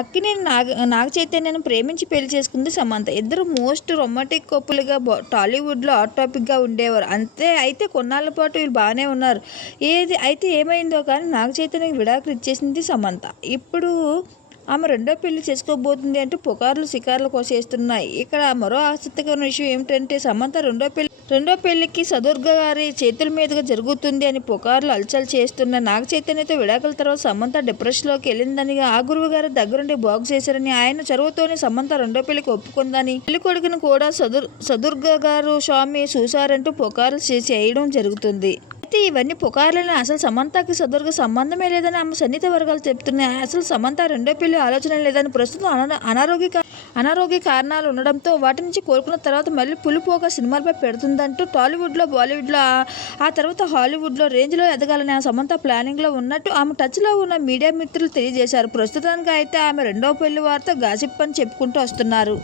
అక్కినేని నాగ నాగ చైతన్యను ప్రేమించి పెళ్ళి చేసుకుంది సమంత. ఇద్దరు మోస్ట్ రొమాంటిక్ కప్పులుగా టాలీవుడ్లో హాట్ టాపిక్గా ఉండేవారు. అంతే అయితే కొన్నాళ్ళ పాటు వీళ్ళు బాగానే ఉన్నారు. ఏది అయితే ఏమైందో కానీ నాగ చైతన్యకి విడాకులు ఇచ్చేసింది సమంత. ఇప్పుడు ఆమె రెండో పెళ్ళి చేసుకోబోతుంది అంటూ పుకార్లు శికార్లు కోసేస్తున్నాయి. ఇక్కడ మరో ఆసక్తికరమైన విషయం ఏమిటంటే సమంత రెండో పెళ్ళి రెండో పెళ్ళికి సదుర్గ గారి చేతుల మీదుగా జరుగుతుంది అని పుకార్లు అలచలు చేస్తున్న నాగ చైతన్యతో విడాకుల తర్వాత సమంత డిప్రెషన్లోకి వెళ్ళిందని ఆ గురువు గారి దగ్గరుండి బాగు చేశారని ఆయన చొరవతోనే సమంత రెండో పెళ్ళికి ఒప్పుకుందని పెళ్ళి కొడుకును కూడా సదుర్ సదుర్గ గారు స్వామి చూశారంటూ పుకార్లు చేయడం జరుగుతుంది. అయితే ఇవన్నీ పుకార్లని అసలు సమంతకి సదురుగా సంబంధమే లేదని ఆమె సన్నిహిత వర్గాలు చెప్తున్నాయి అసలు సమంత రెండో పెళ్ళి ఆలోచన లేదని ప్రస్తుతం అనారోగ్య అనారోగ్య కారణాలు ఉండడంతో వాటి నుంచి కోరుకున్న తర్వాత మళ్ళీ పులిపోక సినిమాలపై పెడుతుందంటూ టాలీవుడ్లో బాలీవుడ్లో ఆ- ఆ తర్వాత హాలీవుడ్లో రేంజ్లో ఎదగాలని ఆ సమంత ప్లానింగ్లో ఉన్నట్టు ఆమె టచ్లో ఉన్న మీడియా మిత్రులు తెలియజేశారు. ప్రస్తుతానికి అయితే ఆమె రెండో పెళ్ళి వార్త గాసిప్ అని చెప్పుకుంటూ వస్తున్నారు.